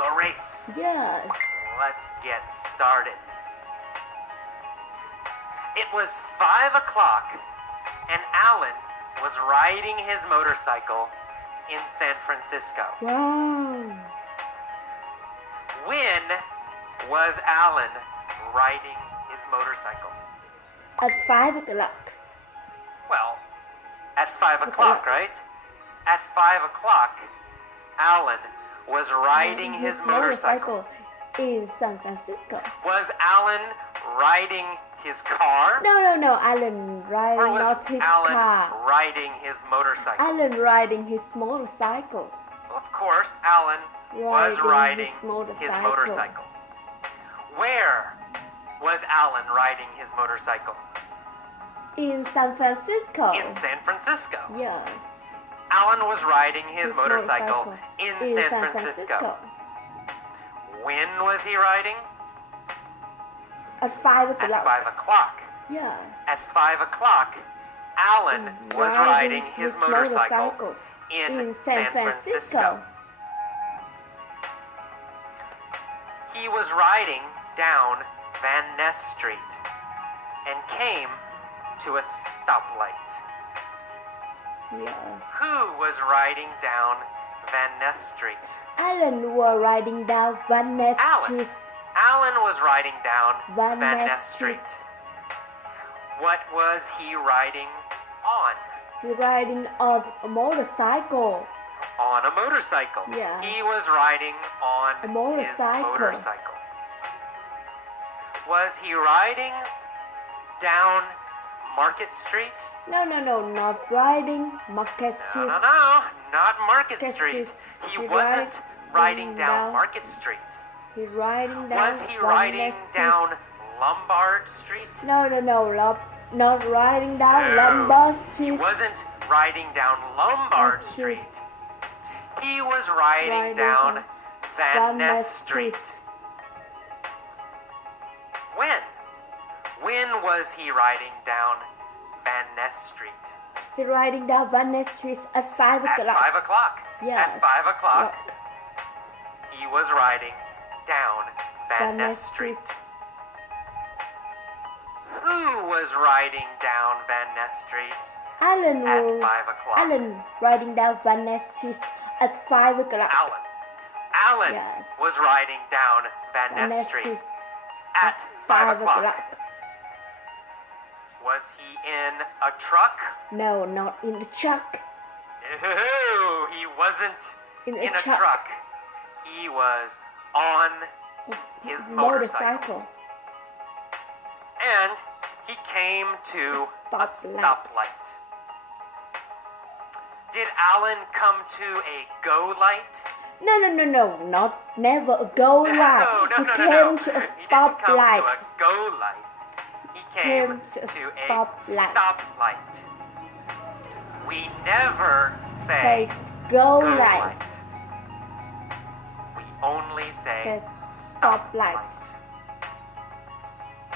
the race. Yes. Let's get started. It was 5 o'clock, and Alan was riding his motorcycle in San Francisco. Wow. When was Alan riding his motorcycle? At 5 o'clock. Well, at 5 o'clock, right? At 5 o'clock, Alan was riding his motorcycle. In San Francisco. Was Alan riding his car? No. Alan riding Or was not his Alan car. riding his motorcycle? Alan riding his motorcycle. Well, of course, Alan was riding his motorcycle. Where was Alan riding his motorcycle? In San Francisco. In San Francisco. Yes. Alan was riding his motorcycle in San Francisco. When was he riding? At 5 o'clock. At 5 o'clock. Yes. At 5 o'clock, Alan was riding his motorcycle in San Francisco. He was riding down Van Ness Street and came to a stoplight. Yes. Who was riding down Van Ness Street? Alan was riding down Van Ness Street. Alan was riding down Van Ness Ness Street. What was he riding on? He riding on a motorcycle. On a motorcycle. Yeah. He was riding on A motorcycle. his motorcycle. Was he riding down Market Street? No, not riding Market Street. No, not Market Market Street. Street. He He wasn't riding riding down down- Market Street. He riding down. Was he Van riding Ness down Street. Lombard Street? No, not riding down No, Lombard He Street. wasn't riding down Lombard Street. Street. He was riding down Van Ness Street. When was he riding down Van Ness Street? He riding down Van Ness Street at 5 At o'clock. 5 o'clock. Yes. At 5 o'clock, he was riding down Van Ness Street. Who was riding down Van Ness Street Alan at was 5 o'clock? Alan riding down Van Ness Street at 5 o'clock. Alan Yes. was riding down Van Van Ness Ness Street Street at 5 o'clock. o'clock. Was he in a truck? No, not in the truck. No, he wasn't In a in a truck. truck. He was on his motorcycle. And he came to a stoplight. Did Alan come to a go light? No, not never a go light. He came to a He didn't come to stoplight. a go light. He came to a stoplight. stoplight. We never say Says go light. light. We only say Says stoplight. stoplight.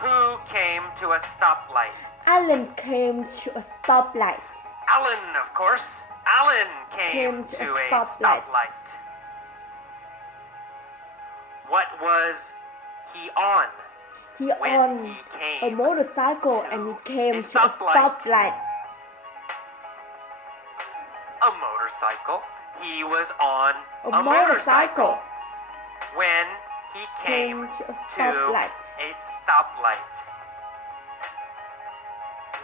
Who came to a stoplight? Alan came to a stoplight. Alan, of course. Alan came to to a a stoplight. stoplight. What was he on? He When on he came a motorcycle and he came a to a stoplight. stoplight. A motorcycle. He was on A motorcycle. when he came Came to a to stoplight. a stoplight.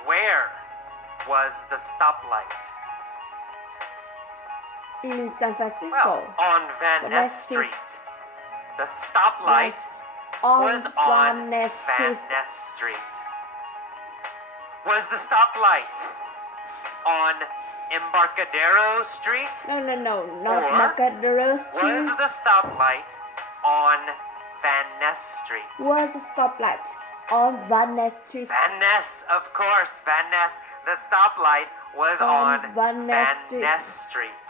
Where was the stoplight? In San Francisco. Well, on Van Van Ness Ness Street. Street. The stoplight was on on Van Ness Van Street. Ness Street. Was the stoplight on Embarcadero Street? No, not Or Embarcadero Was Street. the stoplight on Van Ness Street? Was a stoplight on Van Ness Street. Van Ness, of course, Van Ness. The stoplight was On on Van Ness Van Street. Ness Street.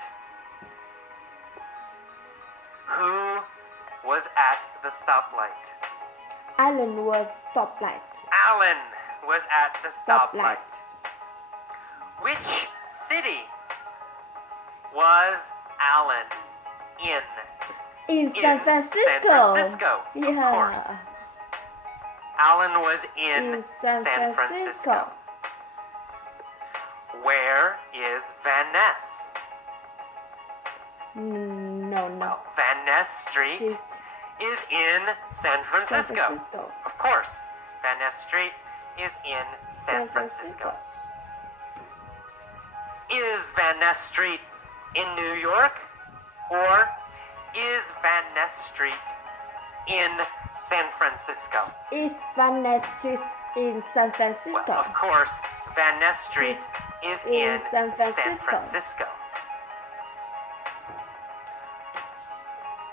Who was at the stoplight? Alan was stoplight. Alan was at the stoplight. Stoplight. Which city was Alan in? In San Francisco. San Francisco. Yeah. Of course. Alan was in San Francisco. Francisco. Where is Van Ness? No. Well, Van Ness Street is in San Francisco. Of course, Van Ness Street is in San Francisco. Is Van Ness Street in New York? Or is Van Ness Street in San Francisco? Is Van Ness Street in San Francisco? Well, of course, Van Ness Street is in San Francisco.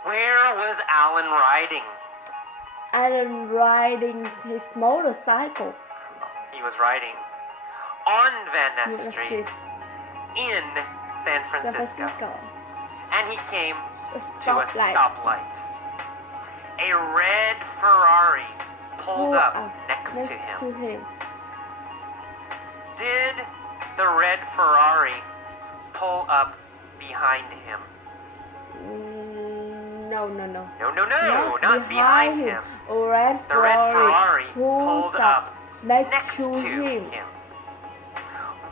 Where was Alan riding? Alan riding his motorcycle. He was riding on Van Ness Street in San Francisco. And he came to a stoplight. A red Ferrari pulled up next to him. Did the red Ferrari pull up behind him? No. Not behind him. The red Ferrari pulled up next to him.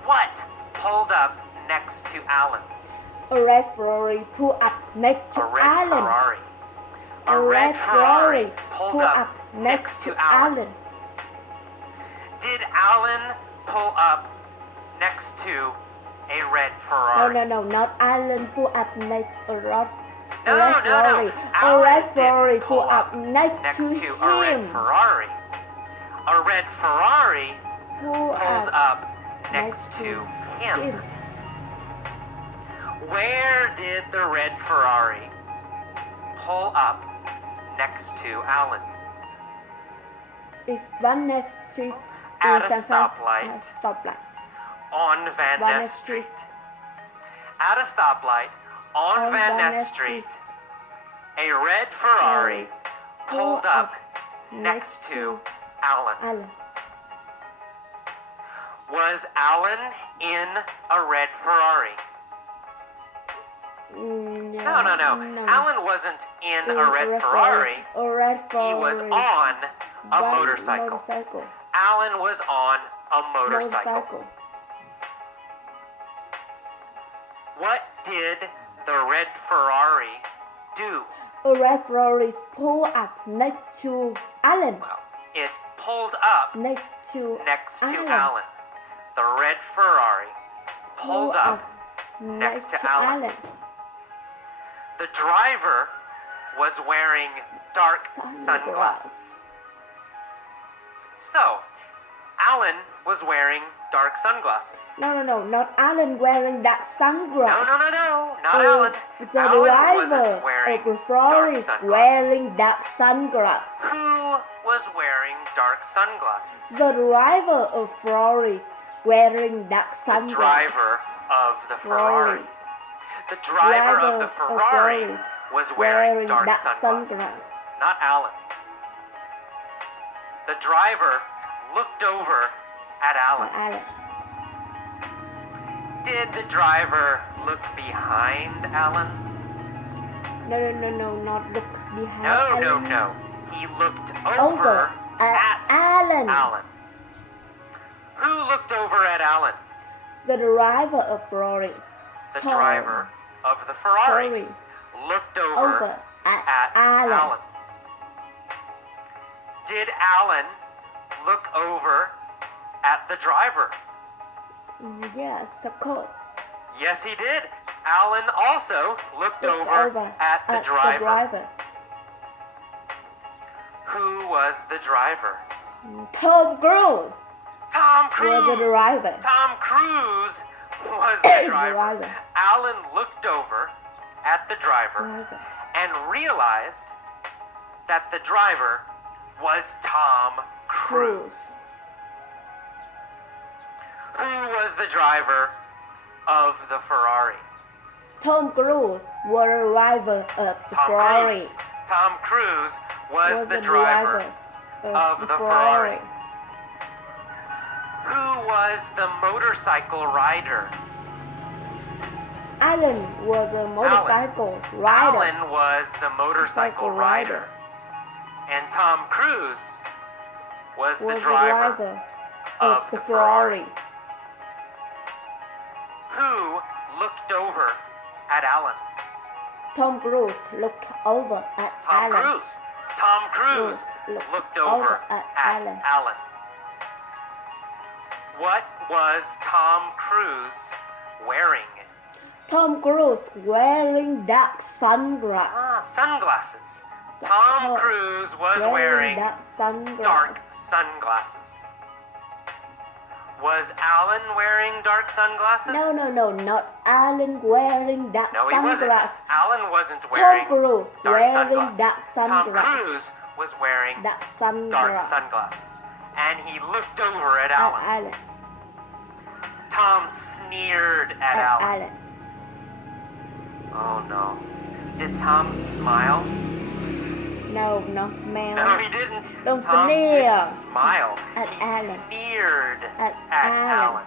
What pulled up next to Alan? A red Ferrari pulled up next to Alan. A red Ferrari pulled up next to Alan. Did Alan pull up next to a red Ferrari? No, not Alan pull up next to a red Ferrari. A red Ferrari pull up next to him. A red Ferrari. A red Ferrari pulled up next to him. Where did the red Ferrari pull up next to Alan? Is Van Ness Street at a stoplight on Van Ness Street. At a stoplight on Van Ness Street, a red Ferrari pulled up next to Alan. Was Alan in a red Ferrari? No. Alan wasn't in a red Ferrari. He was on a motorcycle. Alan was on a motorcycle. What did the red Ferrari do? A red Ferrari pulled up next to Alan. Well, it pulled up next to Alan. The red Ferrari pulled up next to Alan. The driver was wearing dark sunglasses. So, Alan was wearing dark sunglasses. No, not Alan wearing dark sunglasses. No, not Alan. The driver of the Ferrari is wearing dark sunglasses. Who was wearing dark sunglasses? The driver of Ferrari is wearing dark sunglasses. The driver of the Ferrari. The driver of the Ferrari was wearing dark sunglasses. Not Alan. The driver looked over at Alan. Did the driver look behind Alan? No, not look behind Alan. No. He looked over at Alan. Who looked over at Alan? The driver of Ferrari. The driver of the Ferrari looked over at Alan. Did Alan look over at the driver? Yes, of course. Yes, he did. Alan also looked over at the driver. Who was the driver? Tom Cruise. Tom Cruise was the driver. Tom Cruise was the driver. Alan looked over at the driver and realized that the driver was Tom Cruise. Who was the driver of the Ferrari? Tom Cruise was the driver of the Ferrari. Tom Cruise was the driver of the Ferrari. Who was the motorcycle rider? Alan was a motorcycle rider. Alan was the motorcycle rider. And Tom Cruise was the driver of the Ferrari. Who looked over at Alan? Tom Cruise looked over at Alan. Tom Cruise looked over at Alan. What was Tom Cruise wearing? Tom Cruise wearing dark sunglasses. Sunglasses. Tom Cruise was wearing dark sunglasses. Was Alan wearing dark sunglasses? No, not Alan wearing dark sunglasses. No, he wasn't. Alan wasn't Tom wearing Cruise wearing dark sunglasses. Tom Cruise was wearing dark sunglasses. And he looked over at Alan. Tom sneered at Alan. Oh no. Did Tom smile? No, not smile. No, he didn't. Tom didn't smile. At Alan. Sneered at Alan.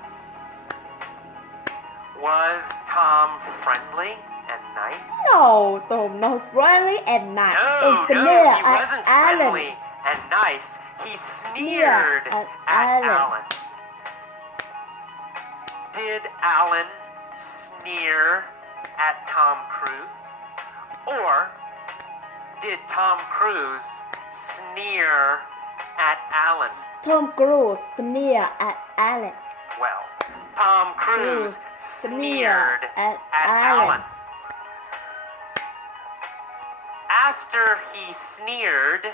Was Tom friendly and nice? No, Tom not friendly and nice. No, he wasn't friendly and nice. He sneered at Alan. Did Alan sneer at Tom Cruise? Or did Tom Cruise sneer at Alan? Tom Cruise sneered at Alan. Well, Tom Cruise sneered at Alan. After he sneered,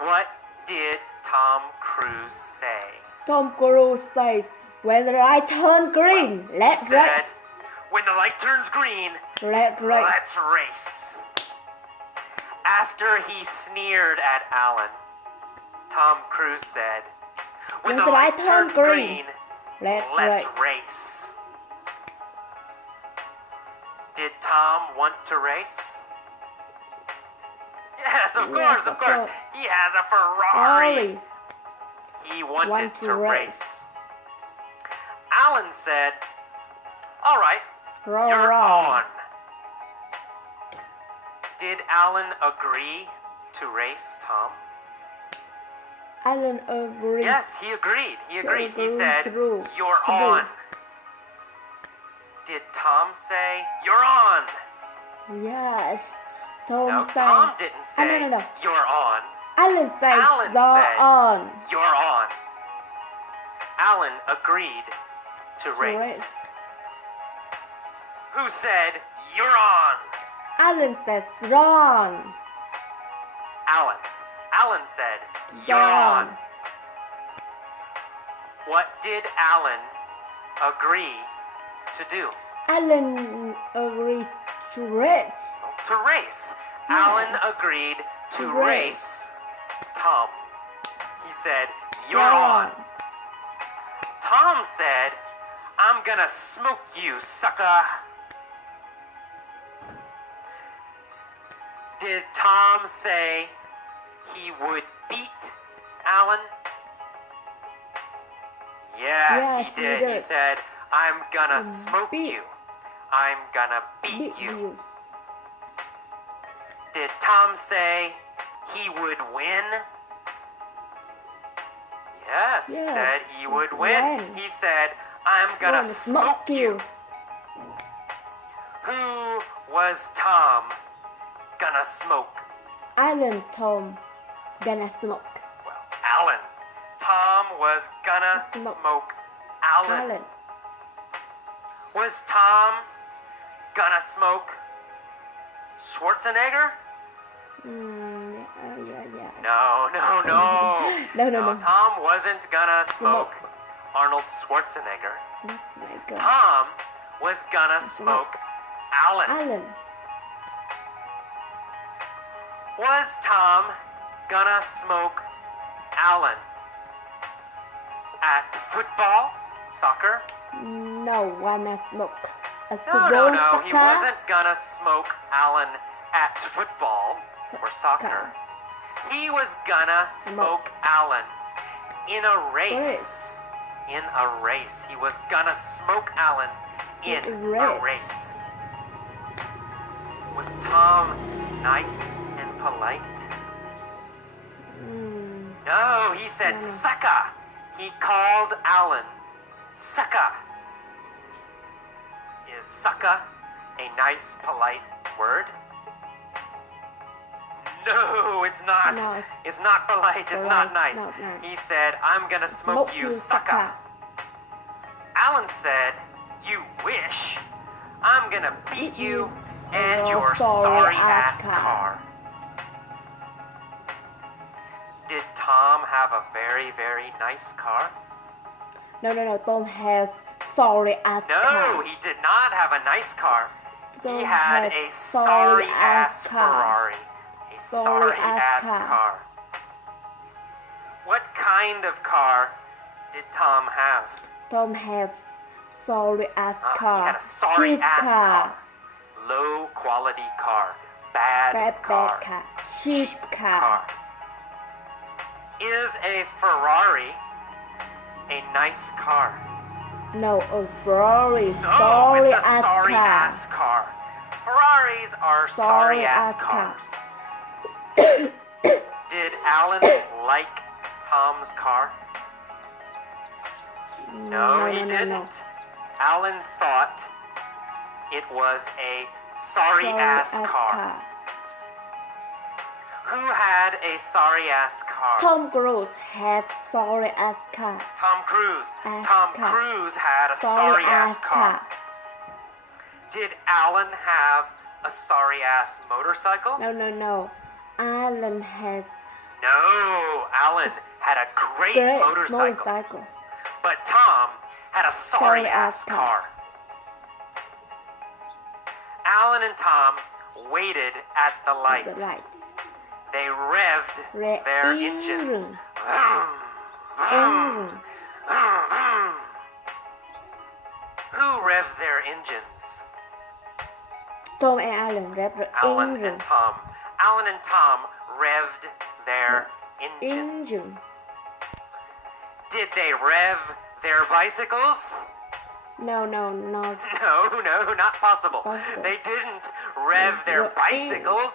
what did Tom Cruise say? Tom Cruise says, when the light turns green, let's race. When the light turns green, let's race. After he sneered at Alan, Tom Cruise said, when the light turns green, let's race. Did Tom want to race? Yes, of course. He has a Ferrari. He wanted to race. Alan said, all right, you're on. Did Alan agree to race Tom? Alan agreed. Yes, he agreed. He said, you're on. Did Tom say, you're on? Yes. Tom didn't say, you're on. Alan said, on. You're on. Alan agreed to race. Who said, you're on? Alan says, wrong. Alan said, you're on. What did Alan agree to do? Alan agreed to race. To race. Yes. Alan agreed to race Tom. He said, you're on. Tom said, I'm gonna smoke you, sucker. Did Tom say he would beat Alan? Yes, he did. He said, I'm gonna smoke you. I'm gonna beat you. Did Tom say he would win? Yes, he said he would win. He said, I'm gonna smoke you. Who was Tom gonna smoke? Alan, Tom, gonna smoke. Well, Alan. Tom was gonna smoke Alan. Was Tom gonna smoke Schwarzenegger? Yeah. No. Tom wasn't gonna smoke Arnold Schwarzenegger. Tom was gonna smoke Alan. Was Tom gonna smoke Alan at football, soccer? No, wanna smoke. No. He wasn't gonna smoke Alan at football or soccer. He was gonna smoke Alan in a race. He was gonna smoke Alan in a race. race. Was Tom nice and polite? No, he said sucker. He called Alan sucker. Is sucker a nice, polite word? No, it's not. No, it's not polite. It's not nice. Not nice. He said, I'm gonna smoke you, sucker. Alan said, you wish. I'm gonna beat you and your sorry-ass car. Did Tom have a very, very nice car? No, Tom have sorry-ass car. No, he did not have a nice car. Tom He had have a sorry-ass car. Ferrari. A sorry-ass car. What kind of car did Tom have? Tom have sorry-ass He car. had a sorry-ass Cheap car. Low-quality car. Bad car. Cheap car. Is a Ferrari a nice car? No, a Ferrari. No, it's a Sorry-ass sorry-ass car. Ferraris are sorry-ass cars. Did Alan like Tom's car? No, he didn't. No. Alan thought it was a sorry-ass car. Who had a sorry-ass car? Tom Cruise had sorry-ass car. Tom Cruise. Ass Tom car. Cruise had a sorry-ass car. Did Alan have a sorry-ass motorcycle? No. Alan has No, Alan had a great motorcycle. But Tom had a sorry-ass car. Alan and Tom waited at the light. The lights. They revved their engines. Who revved their engines? Tom and Alan revved the Alan engine. and Tom. Alan and Tom revved their engines. Engine. Did they rev their bicycles? No. No, not possible. They didn't rev their bicycles.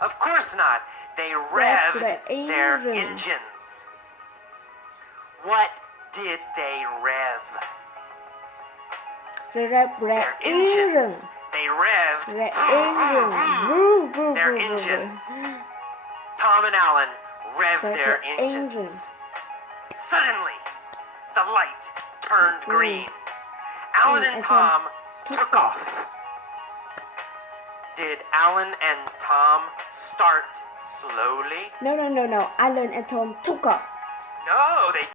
Of course not. They revved their engines. What did they rev? They revved their engines. They revved their engines. Tom and Alan revved their engines. Suddenly, the light turned green. Alan and Tom took off. Did Alan and Tom start slowly? No. Alan and Tom took off. No, they